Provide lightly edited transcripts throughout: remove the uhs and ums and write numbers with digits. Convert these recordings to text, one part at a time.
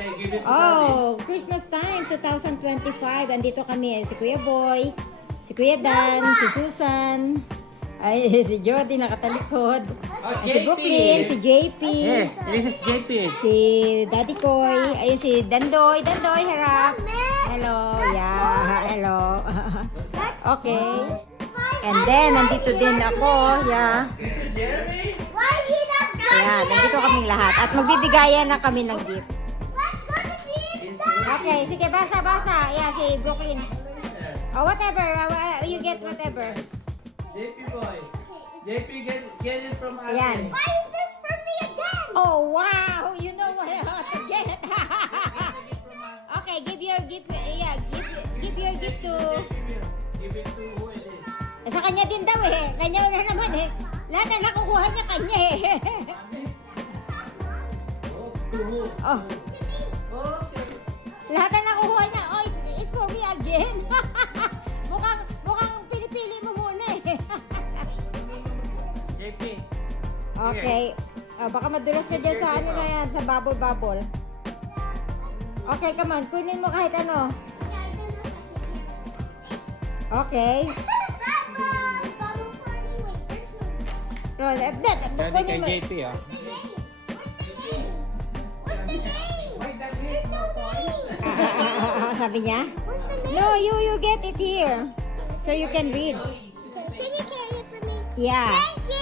Okay, give it to Oh, Christmas time 2025. Andito kami, si Kuya Boy, si Kuya Dan, si Susan, ay si Jody nakatalikod, si JP. Brooklyn, si JP, Yes, this is JP. si Daddy Koy, ayun si Dandoy, Dandoy harap. Hello, yeah, hello. Okay. And then nandito din ako, yeah. Why he not going? Yeah, nandito kaming lahat at magbibigayan na kami ng gift. Let's go to the inside. Okay, sige, basa. Yeah, si Brooklyn. Oh, whatever. You get whatever. JP boy. JP, get it from Ate. Yan. Why is this for me again? Oh, wow. You know what I want to get. Okay, give your gift. Yeah, give your gift to... Give it to who it is. Sa kanya din daw eh. Kanya na naman eh. Lahat na nakukuha niya kanya eh. Oh, to who? Oh, Okay. lahat na nakukuha niya. Oh, it's for me again. mukhang pinipili mo muna eh. JP. Okay. Baka madulas ka dyan sa ano na yan, sa bubble. Okay, come on. Kunin mo kahit ano. Okay. Bubble party. Wait, there's no. Roll. Daddy kay Kunin mo. JP ah. Where's the name? There's no name. Sabi niya? Where's the name? No, you get it here. So you can read. Can you carry it for me? Yeah. Thank you.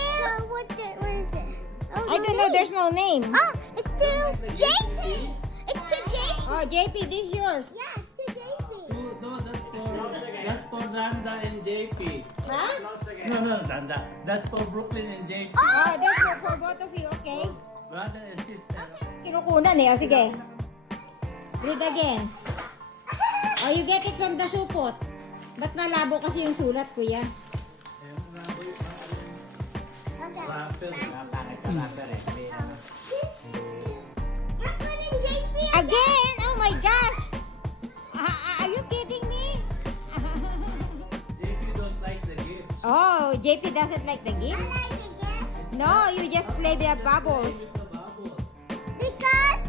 Where is it? Oh, I don't know. There's no name. Oh, it's to JP. It's to JP. Oh, JP, this is yours. Yeah, it's to JP. No, that's for Danda and JP. Huh? No, Danda. That's for Brooklyn and JP. Oh, that's for both of you. Okay. Brother and sister. Kinukunan eh. O, sige. Read again. Oh, you get it from the supot. Ba't malabo kasi yung sulat, kuya? Okay. Rapper. Napangit sa rapper eh. Hindi naman. Brooklyn and JP. Again? Oh my gosh! Are you kidding me? JP don't like the gift. Oh, JP doesn't like the I game? like the gift No, you just play the bubbles. The bubble. because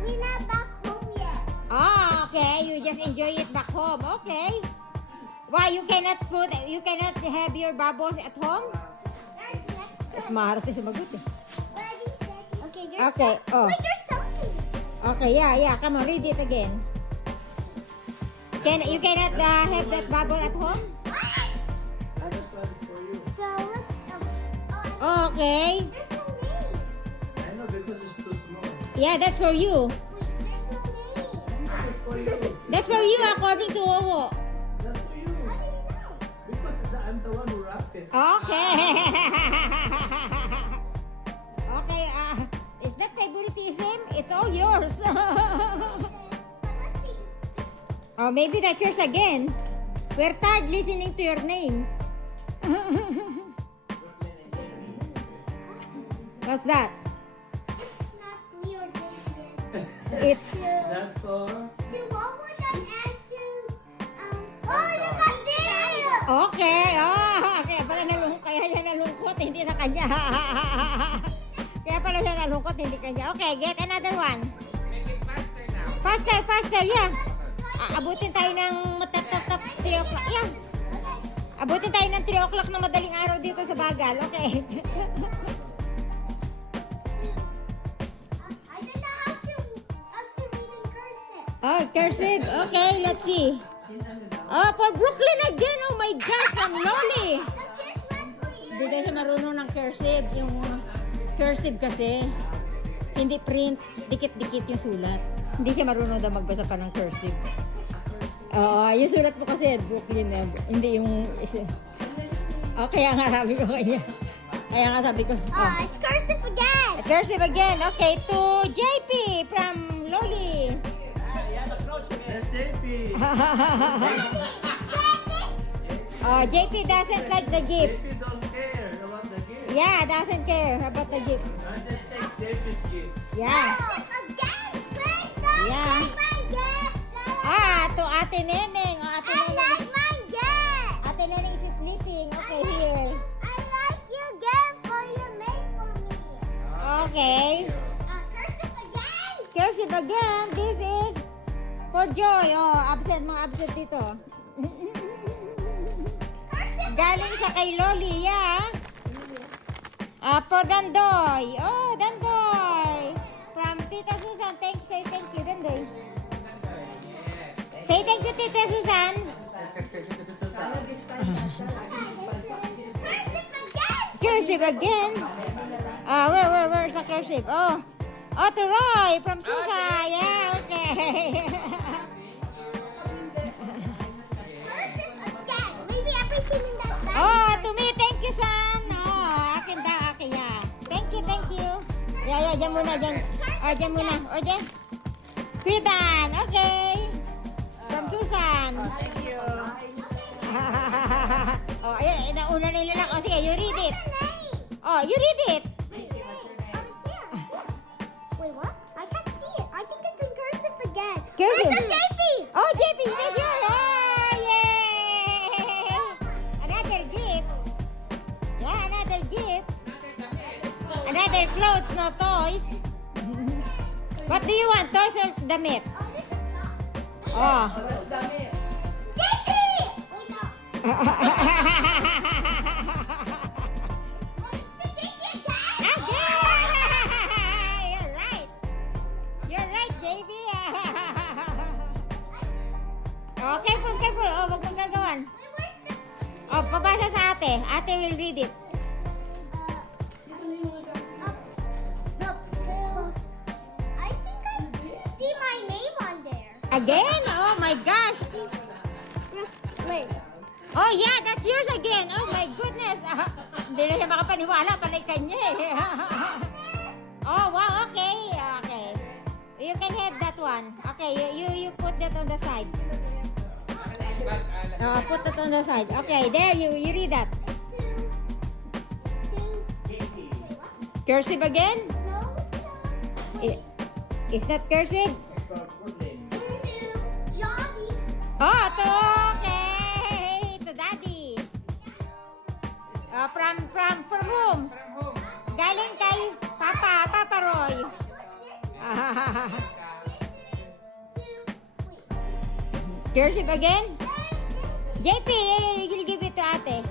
we're not back home yet. Oh, okay. You just enjoy it back home. Okay. Why you cannot have your bubbles at home? There's next to Smart sumagot eh. Okay, there's Okay, oh. Wait, there's something. Okay, yeah. Come on, read it again. You cannot have that bubble at home? So look. Okay. There's no name. I know because it's too small. Yeah, that's for you. Wait, there's no name. That's for you. That's for you according to Owo. That's for you. How do you know? Because I'm the one who wrapped it. Okay. Okay, is that favoritism? It's all yours. Let's see. Oh, maybe that's yours again. We're tired listening to your name. What's that? It's not me or Jason. It's That's for... To Walmart and to oh, look at this. okay. Oh, kaya pala kaya siya nalungkot, hindi na kanya. Kaya pala siya nalungkot, hindi kanya. Okay, get another one. Make it faster now. Faster, yeah. Abutin tayo ng 3 o'clock. Yeah. Abutin tayo ng 3 o'clock na madaling araw dito sa Bagal. Okay. I didn't know how to read in cursive. Oh, cursive. Okay, let's see. Oh, for Brooklyn again. Oh my gosh, ang loli. The kids went for you. Hindi daw siya marunong ng cursive. Yung cursive kasi, hindi print, dikit-dikit yung sulat. Hindi siya marunong daw magbasa pa ng cursive. Oo, yung sulat mo kasi, Brooklyn, hindi yung... Oh, kaya nga sabi ko kanya. Kaya nga sabi ko, oh. It's cursive again. Cursive again. Okay, to JP from Loli. That's JP. Oh, JP doesn't like the gift. JP don't care about the gift. Yeah, doesn't care about the gift. I just take JP's gift. Yeah. Cursive again. Please don't Yeah. take my gift. To Ate Neneng. Oh, Ate I Neneng. like my gift. Ate Neneng is sleeping. Okay, here. I like your gift for you made for me. Okay. Cursive again. Cursive Cursive again. This is for Joy. Oh, absent. Mga absent dito. Galing sa kay Loli, yeah. For Dandoy. Oh, Dandoy. From Tita Susan. Say thank you, Dandoy. Say thank you, Tita Susan. Cursive again. Where's the cursive? Oh, to Roy from Susa. Yeah, okay. Oh, to me, thank you, son. Oh, akin daw, akin, yeah. Thank you. Yeah, dyan muna, dyan. Oh, dyan muna. Oh, dyan. Kuya okay. From Susan. Thank you. Oh, ayun, nauna nila lang. Oh, sige, you read it. Oh, you read it. Wait, what? I can't see it. I think it's in cursive again. Cursive. It's a JP. Oh, JP, that's yours. Oh, yay! Another gift. Yeah, another gift. Another clothes, no toys. What do you want? Toys or damit? Oh, this is soft. Oh. JP! Wait, no. It's the JP again. You're right. You're right, JB. Oh, careful. Oh, wag mong gagawan. Wait, where's the... Oh, pabasa sa ate. Ate will read it. I think I see my name on there. Again? Oh my gosh. Wait. Oh yeah, that's yours again. Oh my goodness. Hindi na siya makapaniwala. Panay kanya eh. Oh wow, okay. You can have that one. Okay, you put that on the side. Put that on the side. Okay, there you read that. Cursive again? No, Is that cursive? Johnny. Oh, okay. To daddy. From whom? Galing kay Papa Roy. Cursive again? JP, you give it to ate.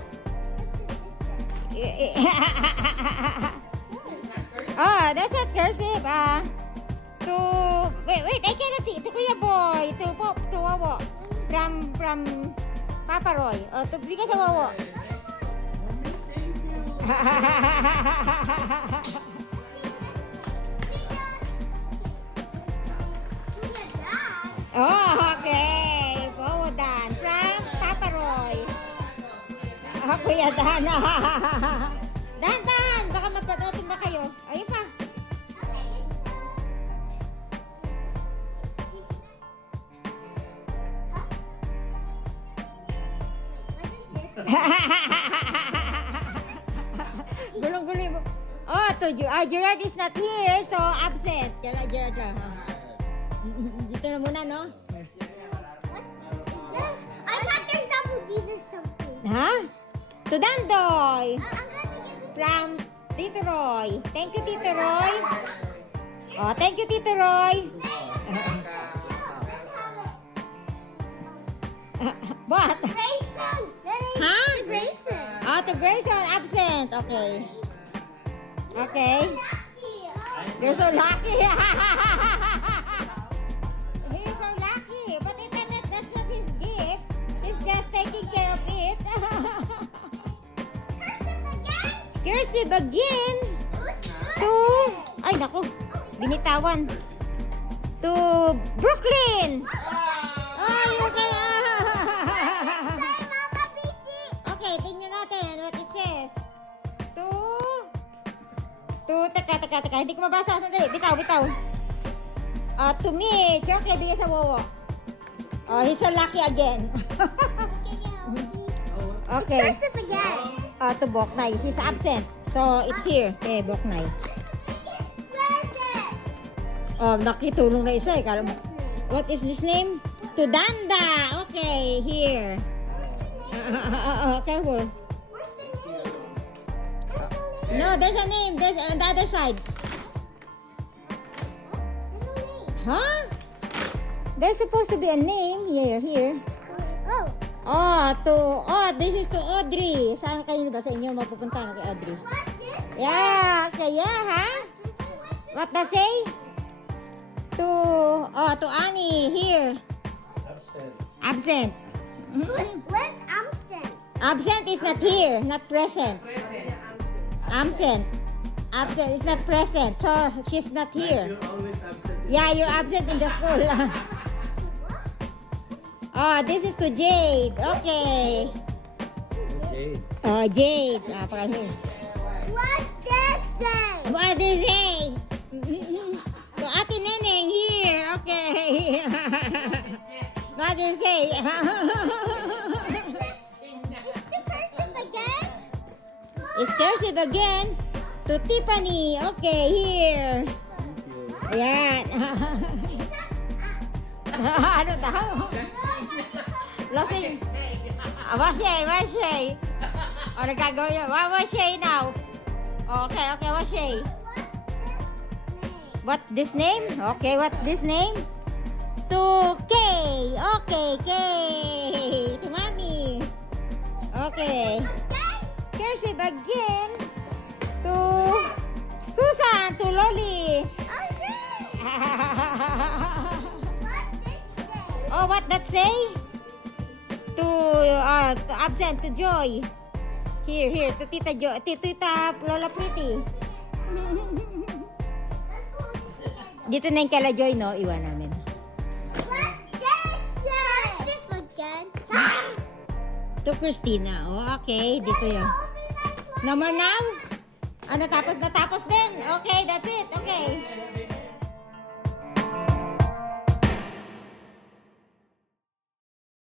Oh, that's not cursive. Wait, I cannot see. To Kuya Boy, to Wawo. From Papa Roy. Oh, to bigay sa Wawo. Oh, okay. Wawo Dan. From Papa Roy. Oh, Kuya Dan. Dan. Baka mapanood ba kayo? Ayun pa. Gulong-gulo mo. Oh, Gerard is not here, so absent. Gerard lang. Dito na muna, no? I thought there's double D's or something. Ha? To Dandoy. I'm gonna give it. From Tito Roy. Thank you, Tito Roy. Oh, thank you, Tito Roy. What? Grayson. Huh? To Grayson. Oh, to Grayson, absent. Okay. You're so lucky. He's so lucky. But that's not his gift. He's just taking care of it. Cursive again. To... Ay, naku. Binitawan. To Brooklyn. Oh, you can... Okay, tingnan natin what it says. Teka. Hindi ko mabasa. Sandali. Bitaw. To me, chocolate bigay sa Wowo. Oh, he's so lucky again. Okay. Cursive again. To Boknay. He's absent. So, it's here. Okay, Boknay. Oh, nakitulong na isa eh. Kala mo. What is this name? To Danda. Okay, here. Careful. Where's the name? No, there's a name. There's on the other side. Huh? There's supposed to be a name here. Oh. This is to Audrey. Saan kayo ba sa inyo mapupunta kay Audrey? What this? Yeah, okay, yeah, ha? This is What does say? To Annie here. Absent. When absent. Absent is not here, not present. Absent. Absent is not present, so she's not here. You're always absent. Yeah, you're absent in the school. This is to Jade. Okay. Okay. Jade. Parang What this say? what does it say? To Ate Neneng here. Okay. What does it say? It's the cursive again? It's cursive again. To Tiffany. Okay, here. Ayan. Ano daw? Lasing. What's she? Nagkagawa yun. What's she now? Okay, what's she? What this name? Okay, what this name? To Kay. Okay, Kay. To Mommy. Okay. Cursive again. To Susan. To Loli. Oh, what that say? To absent to Joy. Here to Tita Joy, Tita Lola Pretty. Dito na yung kala Joy, no? Iwan namin. What's this say? Cursive again? To Christina. Oh, okay. Dito yun. No more now? Natapos din. Okay, that's it. Okay.